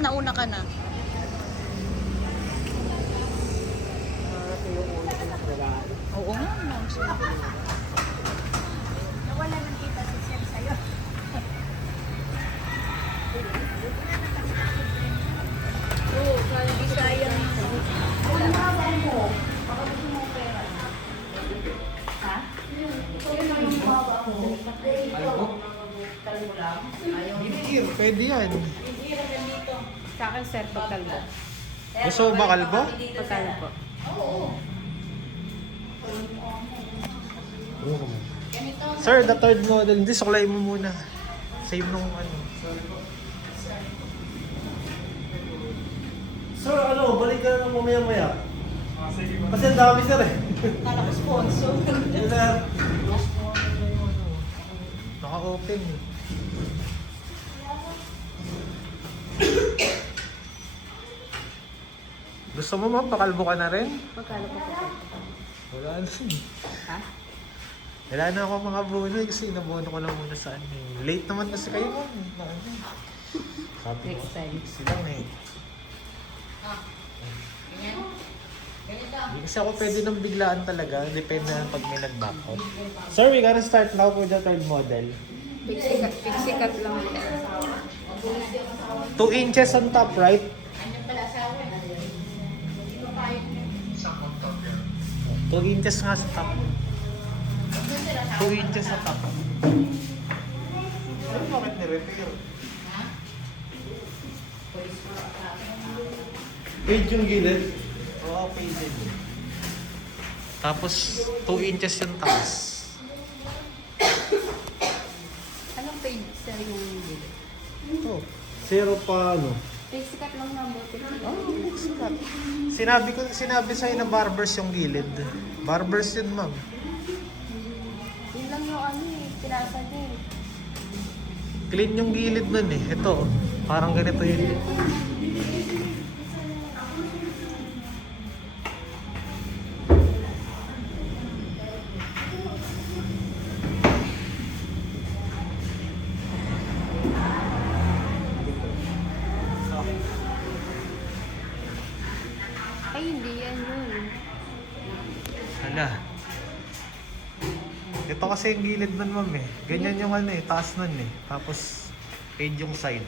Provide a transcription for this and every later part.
ma'am, nauna ka na. Oo nga, ma'am. Nawala ng kita si Sir sa'yo. Oo, hindi sayang. Ano mga ba mo? Baka gusto mo pera. Ha? Ito yung mga baba mo. Kalbo lang? Ayaw. Binigir, pwede yan. Sa akin, Sir, pagkalbo. Gusto mo ba kalbo? Pagkalbo. Oo. Sir, the third model. Hindi, suklay mo muna. Save nung ano. Sir, ano, balik ka na lang mamaya-maya. Kasi ang dami, sir eh. Kala ko sponsor. Yes, sir. Naka-open eh. Gusto mo ma'am, pakalbo ka na rin? Pagkalbo ko. Wala na. Ha? Wala na ako mga bono eh, kasi inabono ko lang muna sa ano eh. Late naman kasi kayo ma'am. Sabi ko, Next time. silang eh. Hindi kasi ako pwede nang biglaan talaga. Depende na pag may nag-back out. Sir, we gotta start now for the third model. Piksikat lang. 2 inches on top, right? 2 inches nga sa top. 2 inches sa top. Ano bakit ni-repair? Page yung gilid. Oo, faded. Tapos 2 inches yung taas. Anong page, Sir, yung video? Ito. Zero pa, ano. Piksikat lang na bote. Oh, sikat. Sinabi sa'yo na barbers yung gilid. Barbers yun, ma'am. Yun lang yung ano eh, pinasa din. Clean yung gilid nun eh. Ito, parang ganito yun. Ay, hindi yan yun. Hala. Ito kasi yung gilid nun, ma'am eh. Ganyan yung ano eh, taas nun eh. Tapos, fade yung side.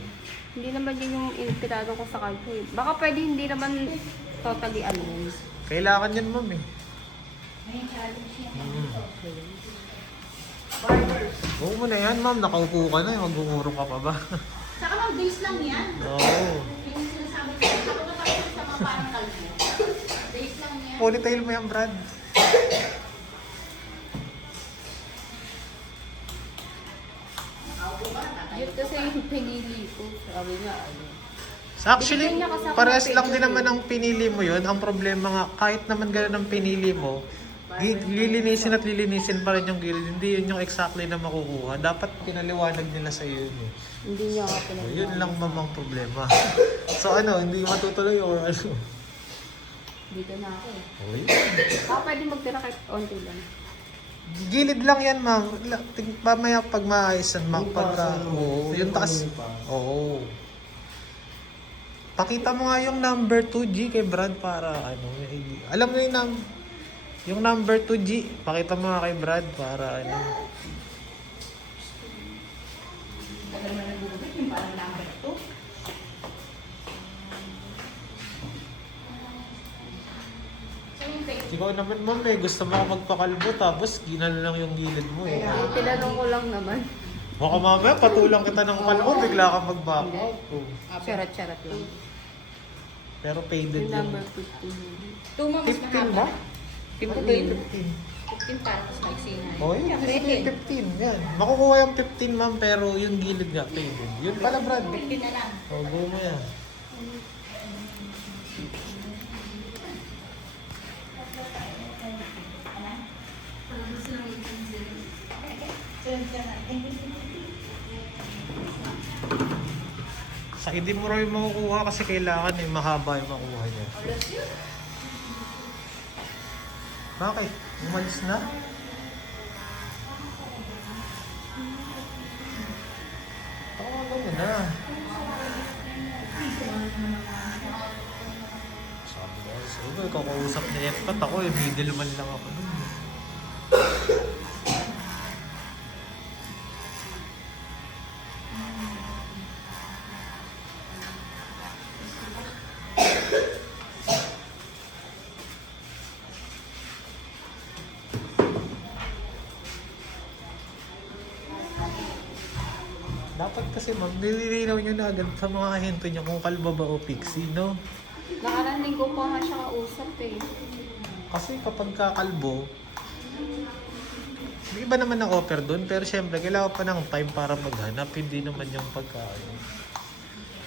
Hindi naman yun yung tinanong ko sa kalbo eh. Baka pwede hindi naman totally ano yun. Kailangan yan, ma'am eh. Oo mo na yan, ma'am. Nakaupo ka na. Mag-uurong ka pa ba? Saka lang, days lang yan. Oo. Yung sinasabi ko, ako na tayo sa mga parang kalbo. Days lang yan. Ponytail mo yan, Brad. Yun kasi yung pinili ko. Sabi nga ano. So actually, parehas lang din naman ang pinili mo yun. Ang problema nga, kahit naman gano'n ang pinili mo, lilinisin at lilinisin pa rin yung gilid. Hindi yun yung exactly na makukuha. Dapat pinaliwanag nila sa iyo yun eh. Hindi niya ako So, pinag- yun lang mamang problema. So ano, hindi matutuloy or ano? Dito na ako eh. Okay. Baka pwede magtira kahit onti lang. Gilid lang yan, ma'am. Mamaya pag maayos yan, ma'am. Pagka, oo, yung taas. Oo. Pakita mo nga yung number 2G kay Brad para ano. Alam mo yung number 2G. Pakita mo nga kay Brad para ano. Ikaw naman, ma'am, eh. Gusto mo ako magpakalbo tapos ginal lang yung gilid mo eh. Tinanong ko lang naman. Baka mamaya patulang kita ng kalbo, bigla kang mag-back out. Oh. Charat-charat lang. Pero faded Yung yung... number 15. Two months 15 ba? 15. 15 para sa magsina. Oh, yun. Kasi 15. Yan. Makukuha yung 15, ma'am, pero yung gilid nga, faded. Yun pala, Brad. 15 na lang. Oh, go mo yan. Sa hindi mo rin makukuha kasi kailangan eh, mahaba yung makuha niya. Bakit? Umalis na? Tawagan mo na. kakausap ni Epcot ako eh, middleman lang ako nun. Dapat kasi ma'am, nililinaw nyo na agad sa mga ahente nyo kung kalbo ba o pixie, no? Nakarating ko pa nga siya kausap eh. Kasi kapag kakalbo, may iba naman ang offer doon, pero syempre, kailangan pa ng time para maghanap, hindi naman yung pagkain.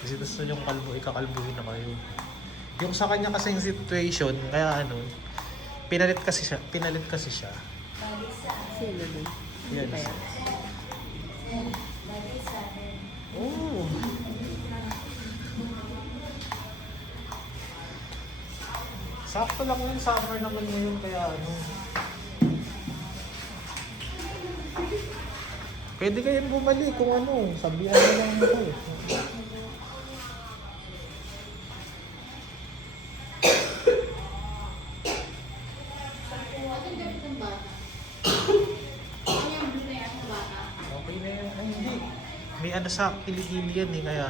Kasi gusto nyo kalbo, ikakalbuhin na kayo. Yung sa kanya kasing situation, kaya ano, pinalit kasi siya. Sino ba? Yan. Oh. Sakto lang yun, summer naman ngayon, kaya ano. Pwede kayong bumalik kung ano, sabihan nyo lang ako eh. Ating dapat ng bata. Ano yung blue na yan ng bata? Okay na yan. Ay, hindi. May ano sa kilikili yan eh, kaya.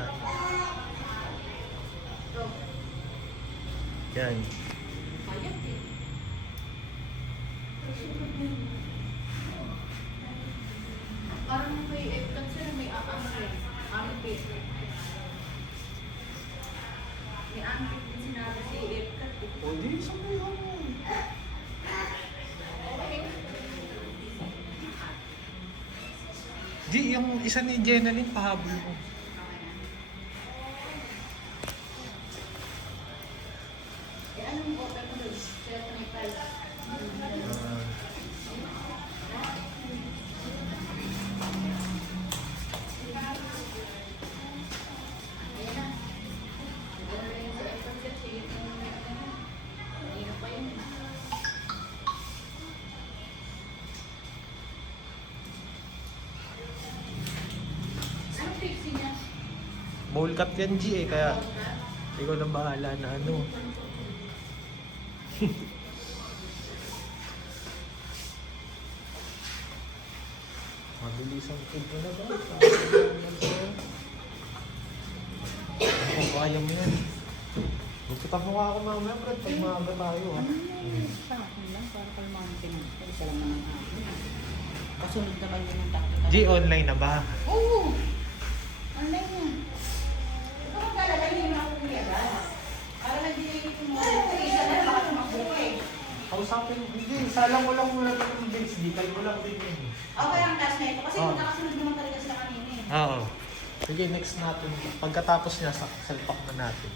Yan. Ayat eh. Parang may Epcot sir, may aangkin. Angkit. May angkit din sinabi si Epcot eh. O di, sabay ako. Di, yung isa ni Jenaline, pahabol ko. Eh anong offer mo doon? 7.5. Ayan na. Gano'n na yung sa Epcot sir. Sige po yung mahirap pa yun. Anong fixie niya? Bowl cut yan, G eh, kaya ikaw na bahala na ano. Mabilis ang food mo na ba? Kung kaya mo yan. Magkita mo nga ako mamaya, Brad, pag maaga tayo ha. Sa akin lang, para kalmahan pinag. Isa lang naman akin. Kasunod naman yun yung taktika. G, online na ba? Oo! Online yan. Ito kung talalagay yung mga kumiyaga. Para nag-delay ko mo. Isa na lang ako mag-book. Kausapin, hindi, salang mo lang muna ito ng base, di kayo mo lang din yun. Okay ang task na ito. Kasi Oh. magkakasunod naman talaga sila kanina eh. Oo. Sige, next natin. Pagkatapos niya, salpak na natin.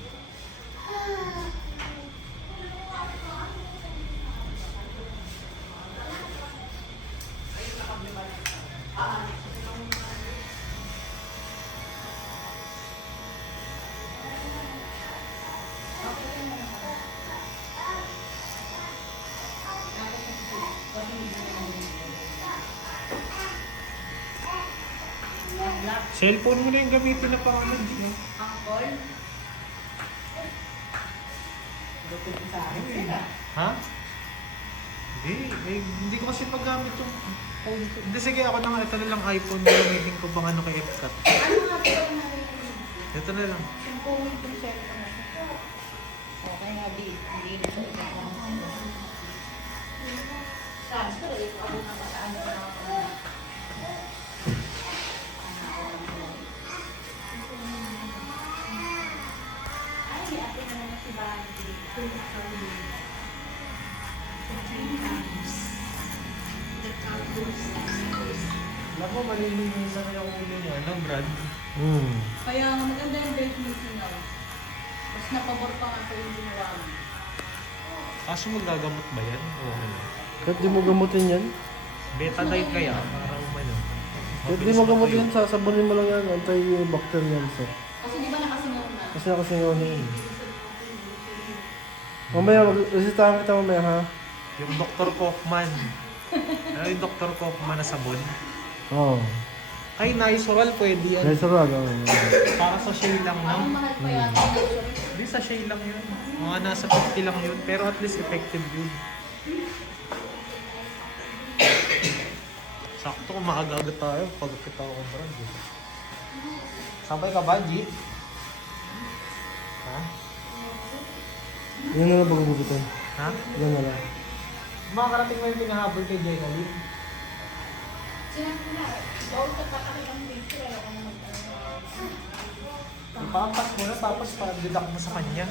Cellphone mo na yung gamitin na pangalan, G. No? Ang call. Dutod ko sa akin sila. Ha? Hindi, hindi ko kasi magamit yung phone ko. Hindi, sige, ako na nga, ito na lang iPhone na gamitin ko bang ano kay Epcot. Ano nga ba yung narinig? Ito na lang. Yung comment yung cellphone na ito. Okay nga, di. Hindi na siya ito. Sabi ko, ako na mataan ko na ako. Ay, may ate na naman si Bandy. Alam mo, malilinisan na yung ulo niya. Ano, Brad? Kaya nga maganda yung belt missing now. Mas napabor pa nga sa yung ginawa mo. Kaso magagamot ba yan? Oo. Kahit di mo gamutin yan. Betadine kaya? Parang ano. Kahit di mo gamutin yan, sasabunin mo lang yan. Antibacterial so. Kasi di ba nakasingaw na? Kasi nakasingaw na yun. Mamaya, resitahan kita mamaya ha. Yung Dr. Kaufman. Ano yung Dr. Kaufman na sabon? Oo. Ay, Nisoral pwede yan. May sarag. Para sa shade lang, Parang no? mahal pa yata. Di sachet lang yun. Mga nasa 50 lang yun, pero at least effective yun. Sakto kung maaga-aga tayo, pagkakit ako ng brand eh. Sabay ka ba, G? Ha? Yan na lang pagbubutan. Ha? Yan na lang. Makakarating mo yung pinahabol kay Jenalyn. Sinabi ko na, bawal ka papakita ng picture, ayaw ka na Ipampas mo na tapos pa-deduct mo sa kanya.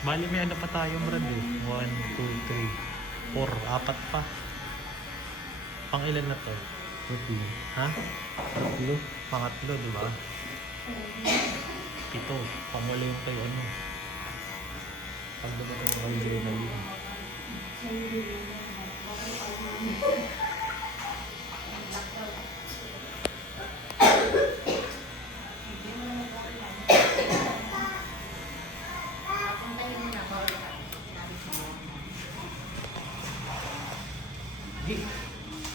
Bali may ano pa tayo, Brad eh. 1, 2, 3, 4, apat pa. Pang ilan na to? Tatlo. Ha? Tatlo. Pangatlo, di ba? 7. Pamuli yung kayo ano. Pag dumating yung kayo na yun. Papuntahin mo na, bawal ka. Sinabi ko. Di.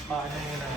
Paano mo na?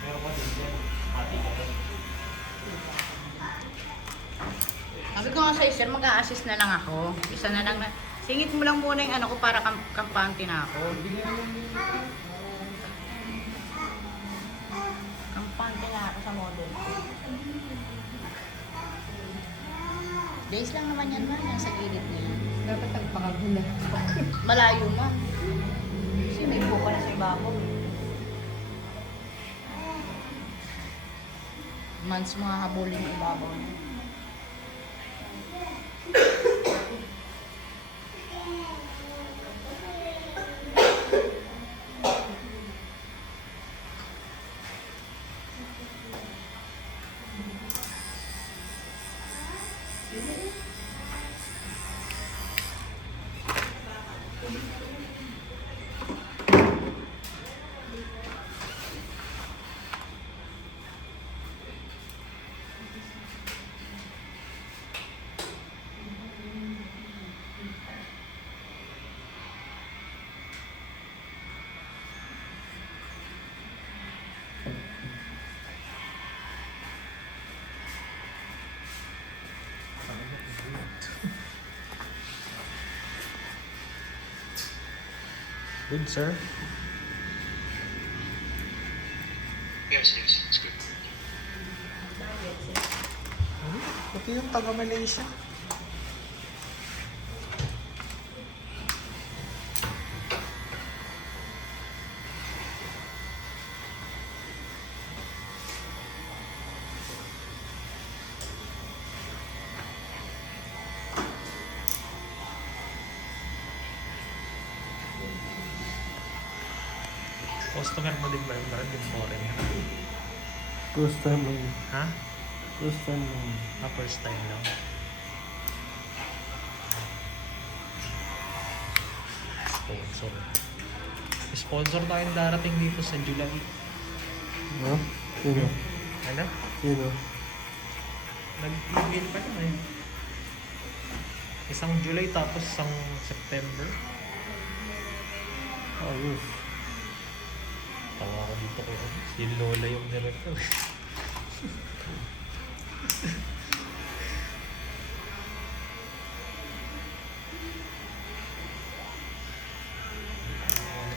Meron pa din dyan. Hati ka pa. Sabi ko nga sa'yo, sir, mag-a-assist na lang ako. Isa na lang na. Singit mo lang muna yung ano ko para kampante na ako. Kampante na ako sa model. Days lang naman yan, man. Nasa gilid niya. Dapat nagpakagula. Malayo man. Kasi may buka na sa ibabaw. Months mga habulin yung ibabaw niya. Good, sir. Yes, it's good. Pati yung taga-Malaysia. Customer mo din ba yung brand yung foreigner? First time lang. Ha? First time lang. First time lang. Sponsor. Sponsor tayong darating dito sa July. Ha? Sino? Ano? Sino? Nag-email pa naman eh. Isang July tapos isang September. Ayos. Tawa ko dito ko. Si Lola yung director.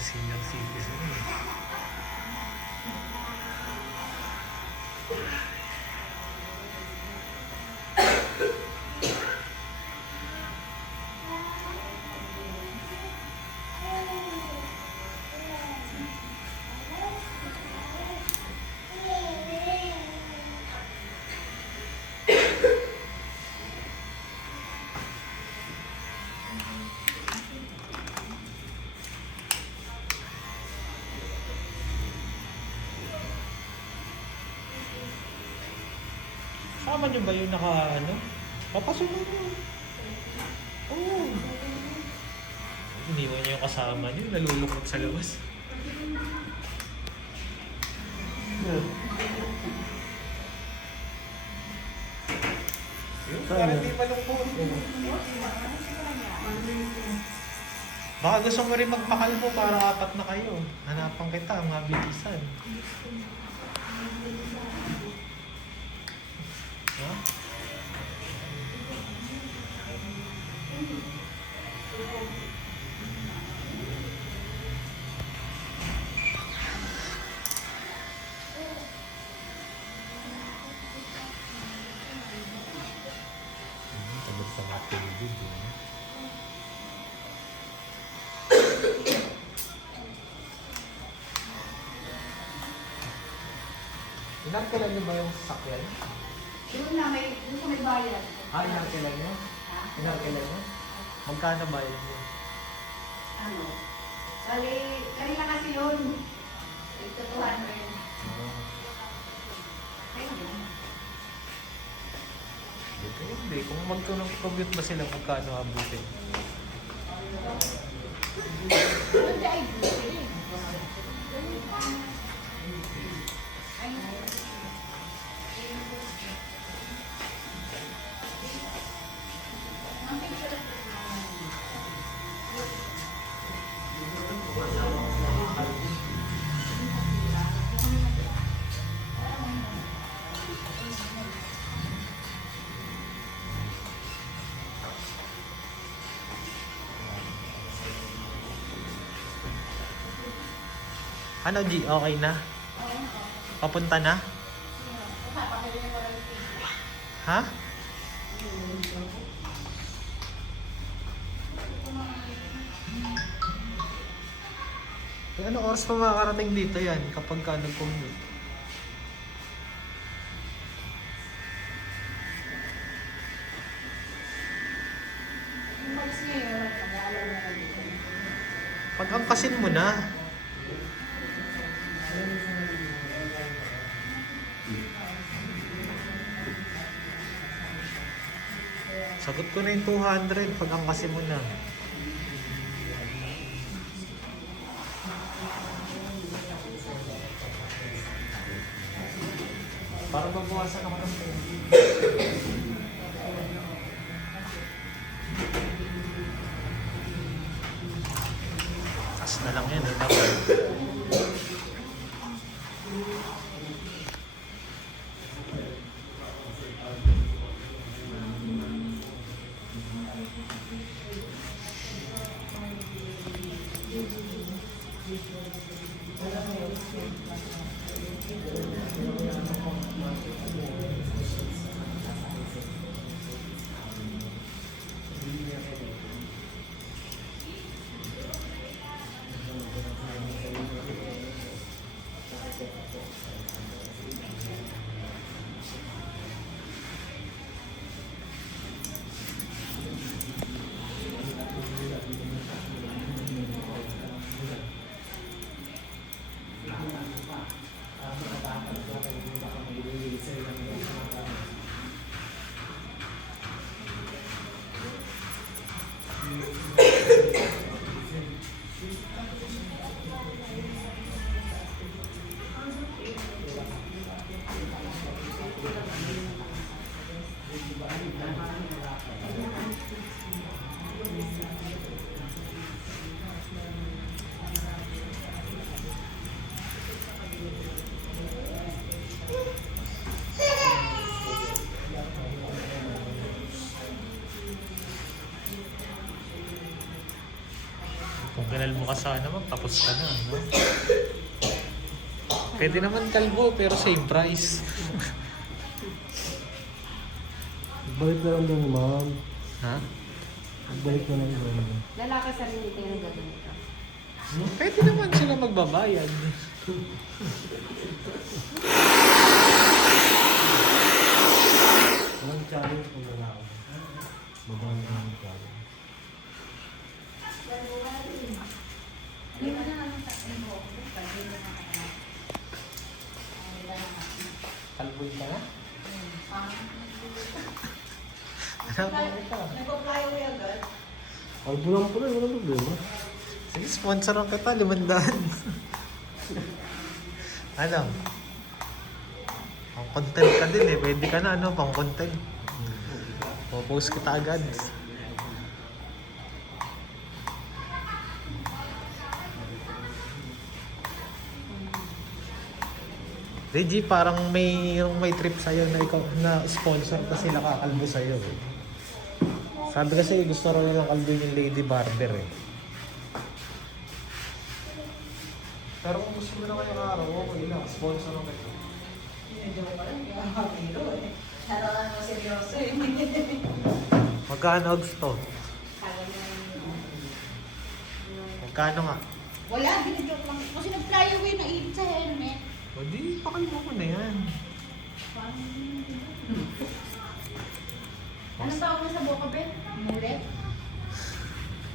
Senior citizen eh. Kasama niyo ba yung ano? Papasok mo. Oo. Iniwan niyo yung kasama niyo, nalulungkot sa labas. Yun, parang di malungkot. Baka gusto mo rin magpakalbo para 4 na kayo. Hanapan kita, mabilisan. Ha? Tamad pa natin yung video. Inarkilan niyo ba yung sasakyan? Doon na, doon sa may bayan. Inarkilan niyo? Ha? Inarkilan niyo? Magkano ba yun? Ano? Kanina kasi yun. Ito 200. Ayun. Hindi. Kung mag-commute ba sila, magkano abutin? Hindi ay buti. Ano, G? Okay na? Papunta na? Ha? Eh, anong oras pa makakarating dito yan kapag ka nag-commute? Umalis niya yun. Mag-aalam na lang dito. Pag-angkasin mo na. Sagot ko na yung 200 pag-angkasin mo na. Para mabawasan ako ng pera. Taas na lang yan, dapat. mo ka sana tapos ka na, no? Pwede naman kalbo, pero same price. Balik na lang doon, ma'am. Ha? Balik na lang doon. Lalaki sarili kayo ng gagawin ka. Pwede naman sila magbabayad. Walang challenge kung lalaki. Babang ang challenge. Kalboy ka na? Nag-apply ko yan, girl. Albo lang po rin, walang problema. Sige, sponsoran kita, 500. Ano? Pang content ka din eh. Pwede ka na, ano, pang content. Popost kita agad. Reggie, parang may trip sa'yo na ikaw na sponsor kasi nakakalbo sa'yo eh. Sabi kasi gusto raw nilang kalbo yung Lady Barber eh. Pero kung gusto mo na kayo araw, okay lang. Sponsor lang kayo. Joke ka lang, hindi ako makapiro eh. Pero ano, seryoso eh. Magkano Ogs to? Magkano nga? Wala, binijoke lang. Kasi nag-fly away na ibig sa helmet. O di, pakalbo mo na yan. Anong tawag mo sa Boca Bet? Mulit?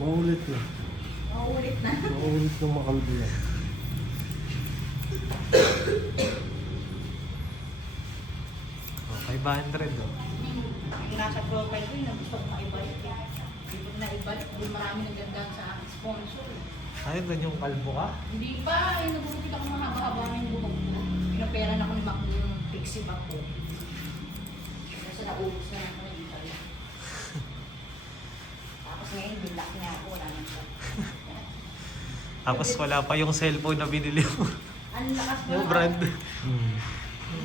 Maulit na. Maulit na. Maulit ng makalbo yan. O, 500 oh. Yung nasa profile ko yun, gusto ko maibalik eh. Hindi ko naibalik, hindi marami nagandang sa akin sponsor. Ayun, doon yung kalbo ka? Hindi pa, eh, nagbubutit ako mahaba-haba ng buhok ko. Pinaperan ako ni Mac yung pixie back ko. Kasi naubos na ako ng Italy. Tapos ngayon, bilak niya ako, wala nang siya. Tapos wala pa yung cellphone na binili mo. Ang lakas mo. Yung brand.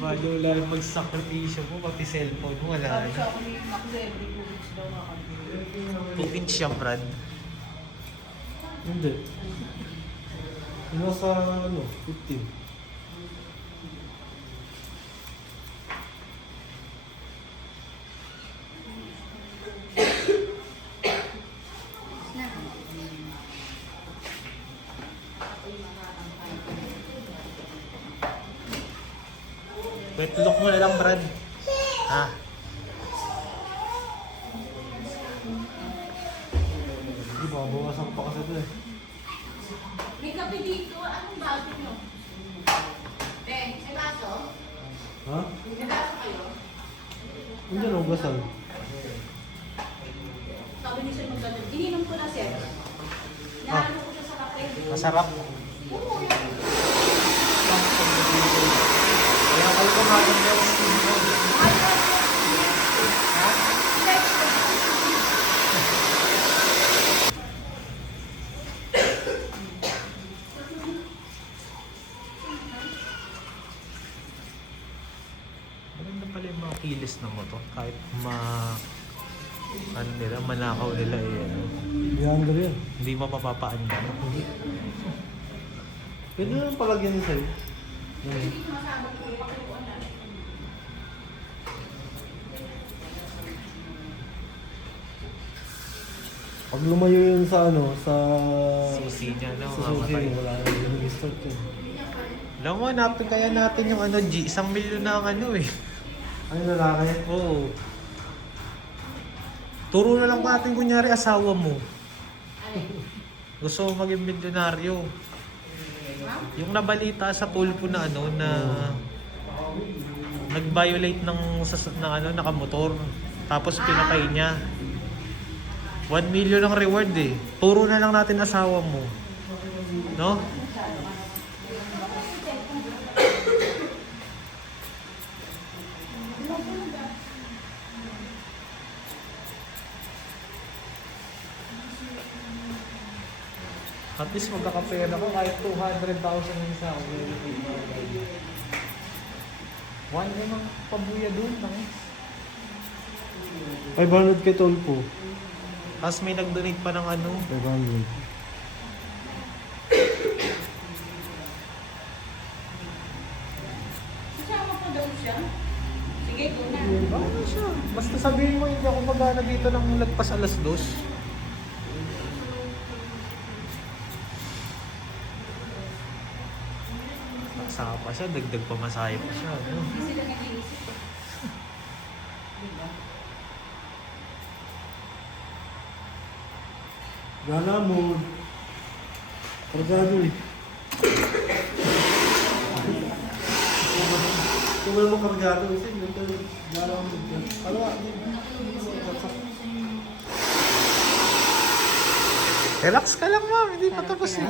Bali, wala yung magsakripisyo mo, pati cellphone mo, wala Sabi na. sa ako ni Mac, every 2 weeks daw nakabili. 2-inch yung brand. Hindi. Yung nasa, 15. Na. Wet look mo na lang, Brad. Ha? Hindi, babawasan pa kasi ito eh. May kape dito, anong bago nyo? Ben, may baso? Ha? May baso kayo? Hindi na, ugasan. Sabi ni Sir Magdalena, ininom ko na Sir. Naano ko siya sa kape. Masarap. Oo, yan. Kaya kayo kumain yung skin mo. Maganda pala yung mga kilis ng motor. Kahit ano nila, manakaw nila eh. Ano. Behander yan. Hindi mapapapaan ka. Pwede naman palagyan niya sa'yo. Pag lumayo yun sa ano, sa Susi niya, no? sa susi, Mamatay. wala na yung restart yun. Alam mo, hanapin kaya natin yung ano, G. 1 milyon na ang ano eh. Ay, lalaki. Oo. Turo na lang natin kunyari asawa mo. Gusto mo maging milyonaryo. Yung nabalita sa tulpo na ano na nag-violate ng ano nakamotor tapos pinatay niya. 1 million ang reward eh. Turo na lang natin asawa mo. No? At least magkakapera ko kahit 200,000 ang isa ako. 1 namang pabuya doon. 500 kay Tolpo. Tapos may nag-donate pa ng ano, 500. siya? Sige, go na. Baka siya. Basta sabihin mo, hindi ako magana dito ng lagpas alas 2. Saka pa siya, dagdag pamasahe pa siya. Ano? Hindi sila nag-iisip. Diba? Gana mo. Kargado eh. Kung wala mo kargado, kasi gana mo. Kalawa, Relax ka lang, ma'am. Hindi pa tapos eh.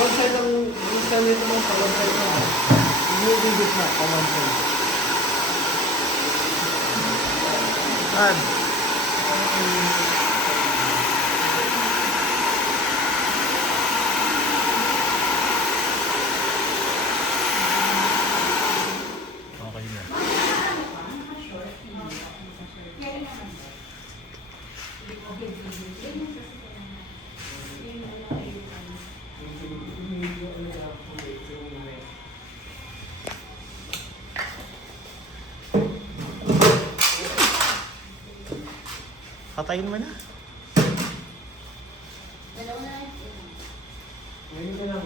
one side ang one side nito mo sa one side na. Moving this na pa one side. An? Okay na. Patayin mo na. Dalawa na lang. Ngayon ka lang.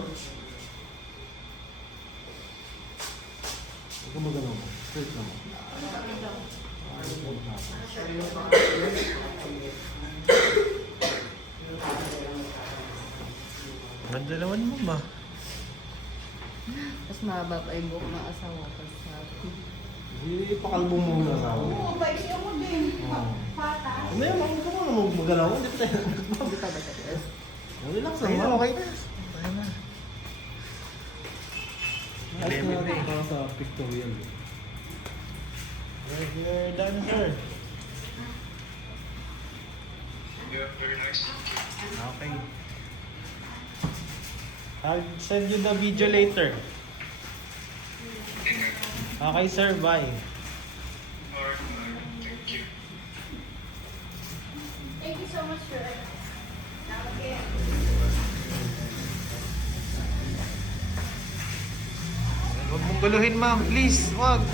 Huwag ka magalaw mo. Straight lang. Ganda naman mo ba? Mas mahaba pa yung buhok ng asawa ko sa akin. Hindi pakalbong mo muna sa ako. Oo, ba, siya mo din. Pata. Ano yan? Huwag ka muna magalaw. Hindi pa tayo. Hindi pa ba tayo? Relax lang. Ayun, ma'am. okay na. Okay na. Ayos na natin para sa pictorial. You're done, sir. Yeah, very nice. Okay. I'll send you the video later. Okay, sir. Bye. Alright, thank you. Thank you so much, sir. Okay. Huwag mong guluhin, ma'am. Please. Wag.